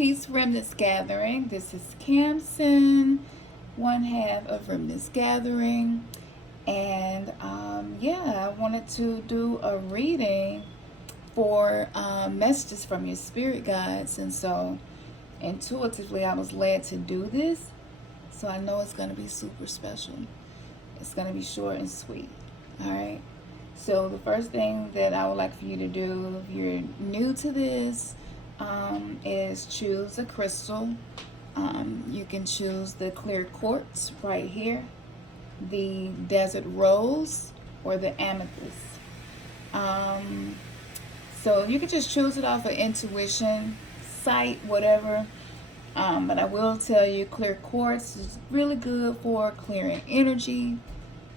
Peace, Remnants Gathering. This is Camson, one half of Remnants Gathering. And yeah, I wanted to do a reading for messages from your spirit guides. And so intuitively, I was led to do this. So I know it's going to be super special. It's going to be short and sweet. All right. So the first thing that I would like for you to do, if you're new to this, is choose a crystal. You can choose the clear quartz right here, the desert rose, or the amethyst. So you can just choose it off of intuition, sight, whatever. But I will tell you, clear quartz is really good for clearing energy.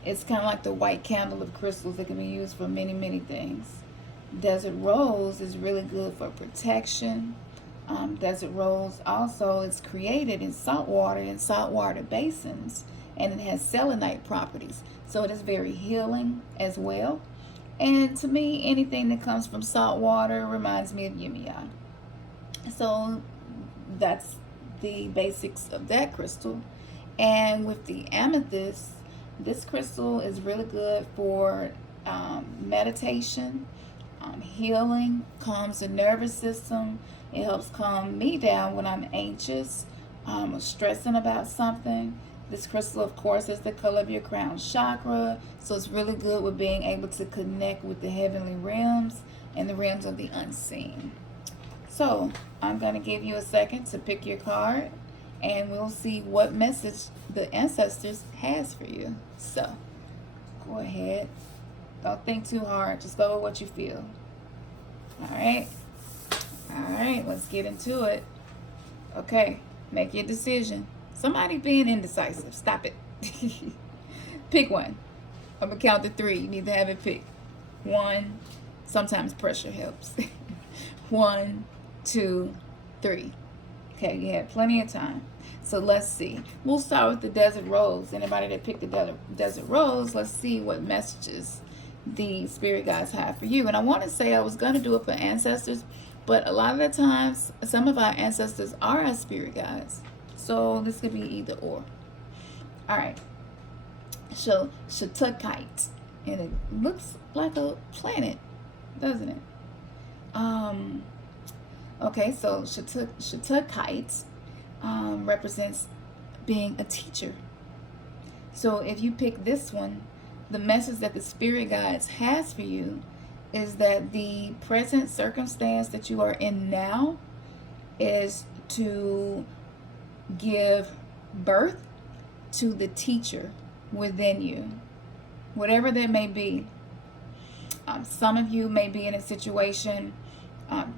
It's kind of like the white candle of crystals that can be used for many, many things. Desert rose is really good for protection. Desert rose also is created in saltwater basins, and it has selenite properties. So it is very healing as well. And to me, anything that comes from salt water reminds me of Yimiya. So that's the basics of that crystal. And with the amethyst, this crystal is really good for meditation, healing, calms the nervous system. It helps calm me down when I'm anxious, or stressing about something. This crystal, of course, is the color of your crown chakra, so it's really good with being able to connect with the heavenly realms and the realms of the unseen. So I'm going to give you a second to pick your card, and we'll see what message the ancestors has for you. So go ahead. Don't think too hard. Just go with what you feel. All right. All right. Let's get into it. Okay. Make your decision. Somebody being indecisive. Stop it. Pick one. I'm going to count to 3. You need to have it picked. 1. Sometimes pressure helps. 1, 2, 3. Okay. You have plenty of time. So let's see. We'll start with the desert rose. Anybody that picked the desert rose, let's see what messages the spirit guides have for you. And I want to say I was going to do it for ancestors, but a lot of the times, some of our ancestors are our spirit guides. So this could be either or. All right. So Shatukite, and it looks like a planet, doesn't it? Okay, so Shatukite represents being a teacher. So if you pick this one, the message that the spirit guides has for you is that the present circumstance that you are in now is to give birth to the teacher within you, whatever that may be. Some of you may be in a situation,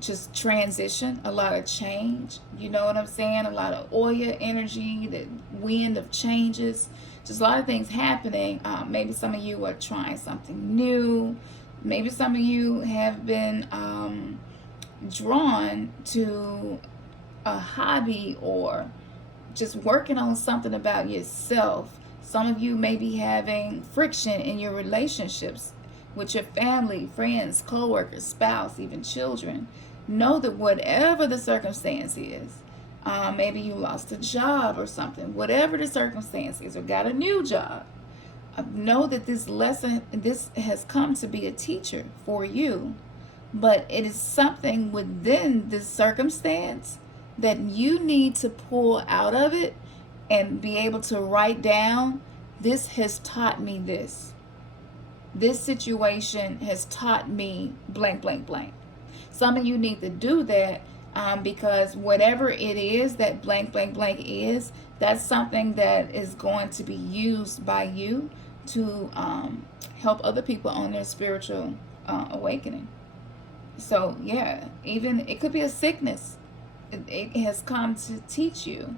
just transition, a lot of change, you know what I'm saying, a lot of Oya energy, the wind of changes, just a lot of things happening. Maybe some of you are trying something new. Maybe some of you have been drawn to a hobby or just working on something about yourself. Some of you may be having friction in your relationships with your family, friends, co-workers, spouse, even children. Know that whatever the circumstance is, maybe you lost a job or something, whatever the circumstance is, or got a new job, know that this lesson, this has come to be a teacher for you, but it is something within this circumstance that you need to pull out of it and be able to write down, this has taught me this. This situation has taught me blank, blank, blank. Some of you need to do that because whatever it is that blank, blank, blank is, that's something that is going to be used by you to help other people on their spiritual awakening. So yeah, even it could be a sickness. It has come to teach you.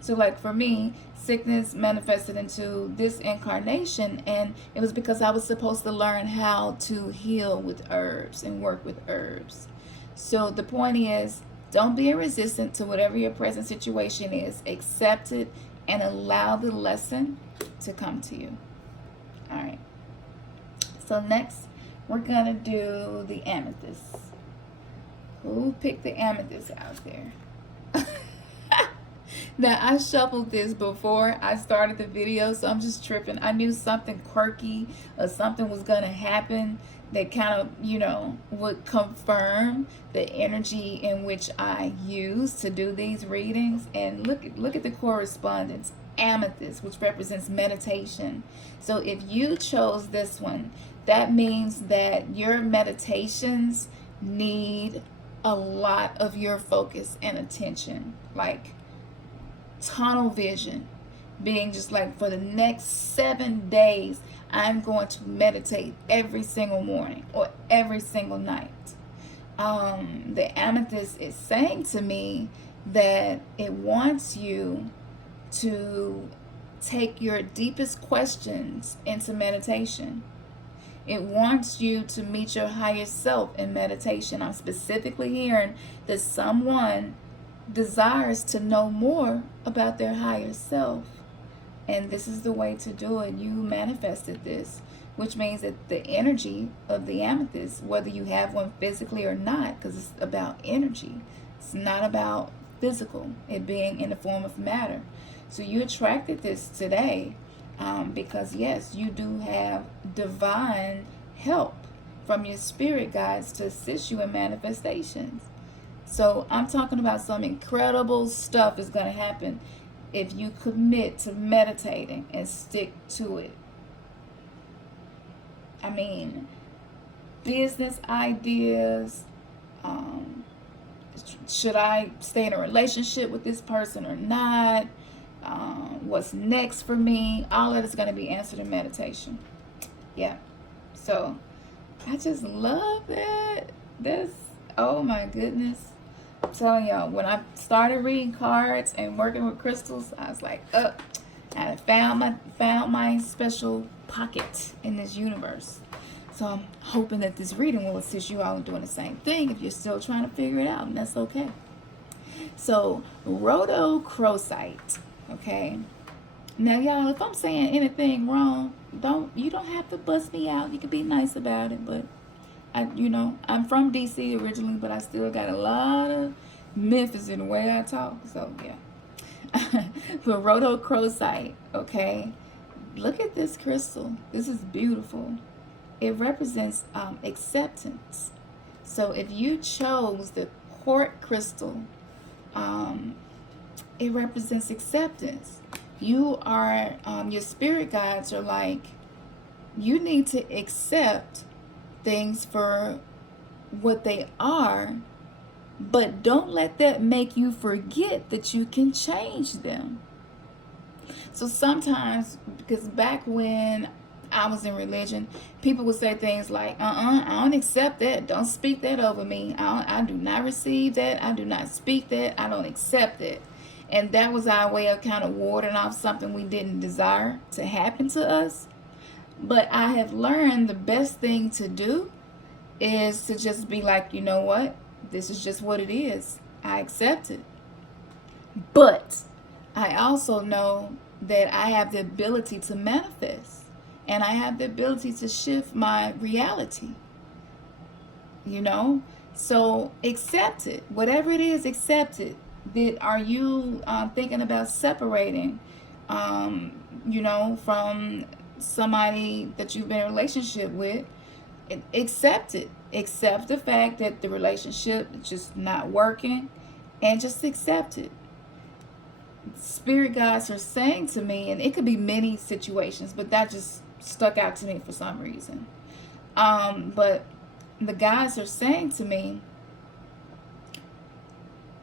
So like for me, sickness manifested into this incarnation, and it was because I was supposed to learn how to heal with herbs and work with herbs. So the point is, don't be resistant to whatever your present situation is. Accept it and allow the lesson to come to you. All right. So next, we're going to do the amethyst. Who picked the amethyst out there? Now, I shuffled this before I started the video, so I'm just tripping. I knew something quirky or something was going to happen that kind of, you know, would confirm the energy in which I use to do these readings. And look at the correspondence. Amethyst, which represents meditation. So if you chose this one, that means that your meditations need a lot of your focus and attention, like tunnel vision, being just like, for the next 7 days I'm going to meditate every single morning or every single night. The amethyst is saying to me that it wants you to take your deepest questions into meditation. It wants you to meet your higher self in meditation. I'm specifically hearing that someone desires to know more about their higher self. And this is the way to do it. You manifested this, which means that the energy of the amethyst, whether you have one physically or not, because it's about energy, it's not about physical, it being in the form of matter. So you attracted this today because, yes, you do have divine help from your spirit guides to assist you in manifestations. So I'm talking about some incredible stuff is going to happen if you commit to meditating and stick to it. I mean, business ideas, should I stay in a relationship with this person or not? What's next for me? All that is going to be answered in meditation. Yeah. So I just love that. This, oh my goodness. I'm telling y'all, when I started reading cards and working with crystals, I was like, I found my special pocket in this universe. So I'm hoping that this reading will assist you all in doing the same thing if you're still trying to figure it out, and that's okay. So Rhodochrosite, okay. Now y'all, if I'm saying anything wrong, you don't have to bust me out. You can be nice about it, but I'm from DC originally, but I still got a lot of Memphis in the way I talk. So yeah. For Rhodochrosite, okay, look at this crystal. This is beautiful. It represents acceptance. So if you chose the quartz crystal, it represents acceptance. You are, your spirit guides are like, you need to accept things for what they are, but don't let that make you forget that you can change them. So sometimes, because back when I was in religion, people would say things like, I don't accept that. Don't speak that over me. I do not receive that. I do not speak that. I don't accept it. And that was our way of kind of warding off something we didn't desire to happen to us. But I have learned the best thing to do is to just be like, you know what? This is just what it is. I accept it. But I also know that I have the ability to manifest. And I have the ability to shift my reality. You know? So accept it. Whatever it is, accept it. Are you thinking about separating, from somebody that you've been in a relationship with? Accept it. Accept the fact that the relationship is just not working, and just accept it. Spirit guides are saying to me, and it could be many situations, but that just stuck out to me for some reason. But the guides are saying to me,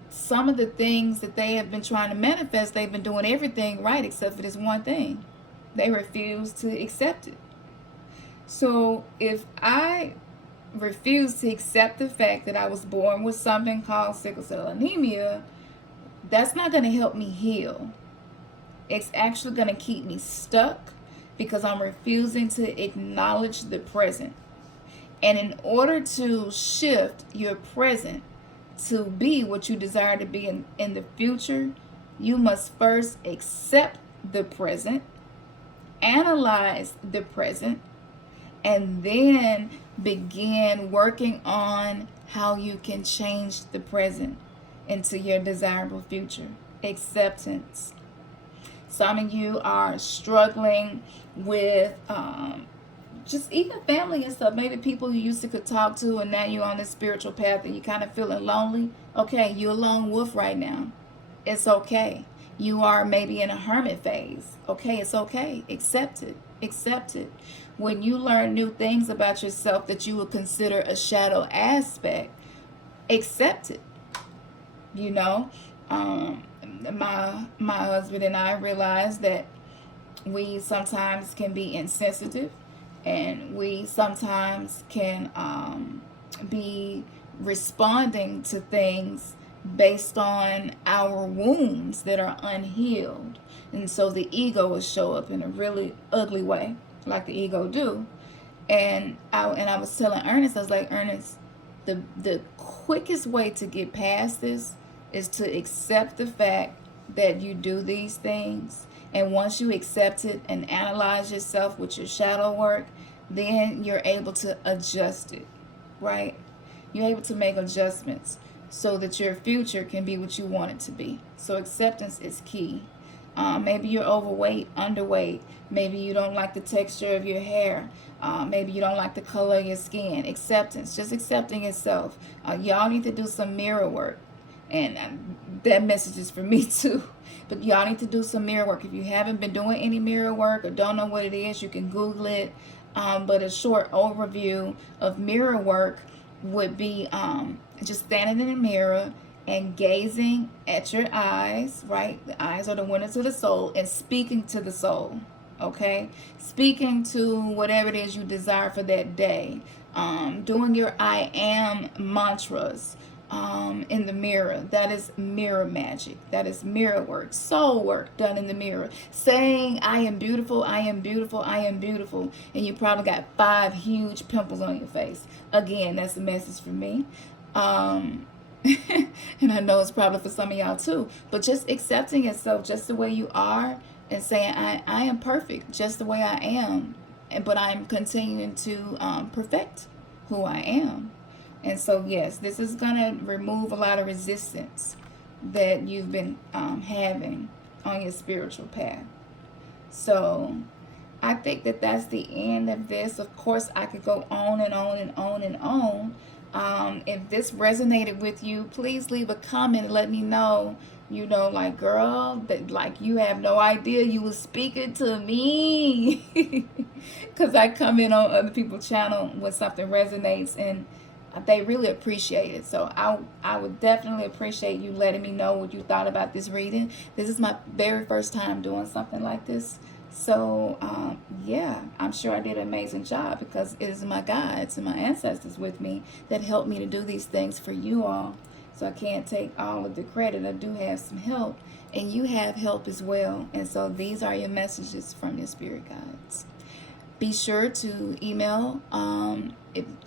some of the things that they have been trying to manifest, they've been doing everything right except for this one thing. They refuse to accept it. So if I refuse to accept the fact that I was born with something called sickle cell anemia, that's not going to help me heal. It's actually going to keep me stuck because I'm refusing to acknowledge the present. And in order to shift your present to be what you desire to be in the future, you must first accept the present, analyze the present, and then begin working on how you can change the present into your desirable future. Acceptance. Some of you are struggling with just even family and stuff. Maybe people you used to could talk to, and now you're on this spiritual path and you're kind of feeling lonely. Okay, you're a lone wolf right now. It's okay. You are maybe in a hermit phase. Okay, it's okay. Accept it. Accept it. When you learn new things about yourself that you would consider a shadow aspect, accept it. You know, my husband and I realized that we sometimes can be insensitive, and we sometimes can be responding to things based on our wounds that are unhealed. And so the ego will show up in a really ugly way, like the ego do. And I was telling Ernest, I was like, Ernest, the quickest way to get past this is to accept the fact that you do these things. And once you accept it and analyze yourself with your shadow work, then you're able to adjust it, right? You're able to make adjustments so that your future can be what you want it to be. So acceptance is key. Maybe you're overweight, underweight. Maybe you don't like the texture of your hair. Maybe you don't like the color of your skin. Acceptance, just accepting yourself. Y'all need to do some mirror work. And that message is for me too. But y'all need to do some mirror work. If you haven't been doing any mirror work or don't know what it is, you can Google it. But a short overview of mirror work would be just standing in the mirror and gazing at your eyes, right? The eyes are the windows of the soul, and speaking to the soul, okay? Speaking to whatever it is you desire for that day. Doing your I am mantras in the mirror. That is mirror magic. That is mirror work, soul work done in the mirror. Saying, I am beautiful, I am beautiful, I am beautiful. And you probably got 5 huge pimples on your face. Again, that's a message for me. And I know it's probably for some of y'all too. But just accepting yourself just the way you are and saying, I am perfect just the way I am. But I'm continuing to perfect who I am. And so, yes, this is going to remove a lot of resistance that you've been having on your spiritual path. So I think that that's the end of this. Of course, I could go on and on and on and on. If this resonated with you, please leave a comment and let me know. You know, like, girl, that like you have no idea you was speaking to me. Because I come in on other people's channel when something resonates, and they really appreciate it. So I would definitely appreciate you letting me know what you thought about this reading. This is my very first time doing something like this. So, yeah, I'm sure I did an amazing job, because it is my guides and my ancestors with me that helped me to do these things for you all. So I can't take all of the credit. I do have some help, and you have help as well. And so these are your messages from your spirit guides. Be sure to email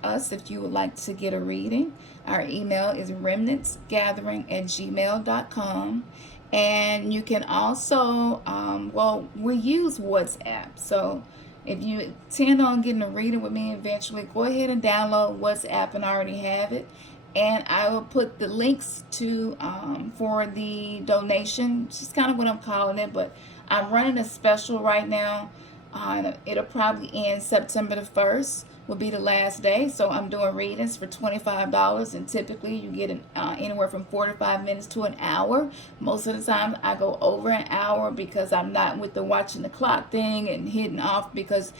us if you would like to get a reading. Our email is remnantsgathering@gmail.com. And you can also, we use WhatsApp. So if you intend on getting a reading with me eventually, go ahead and download WhatsApp and already have it. And I will put the links to for the donation, just kind of what I'm calling it. But I'm running a special right now. It'll probably end September the 1st. Will be the last day. So I'm doing readings for $25, and typically you get anywhere from 45 minutes to an hour. Most of the time I go over an hour, because I'm not with the watching the clock thing and hitting off because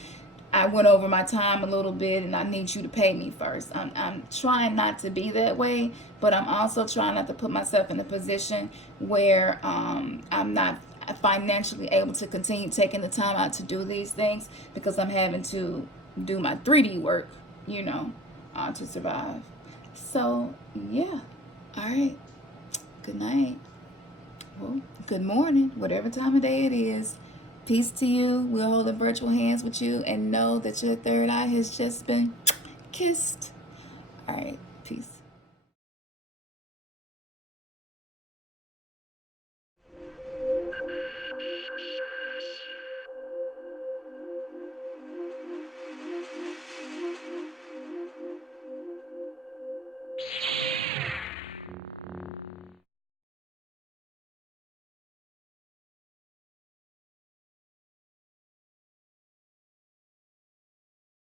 I went over my time a little bit and I need you to pay me first. I'm trying not to be that way, but I'm also trying not to put myself in a position where I'm not financially able to continue taking the time out to do these things, because I'm having to do my 3D work, you know, to survive. So, yeah. All right. Good night. Well, good morning, whatever time of day it is. Peace to you. We're holding virtual hands with you, and know that your third eye has just been kissed. All right. Peace.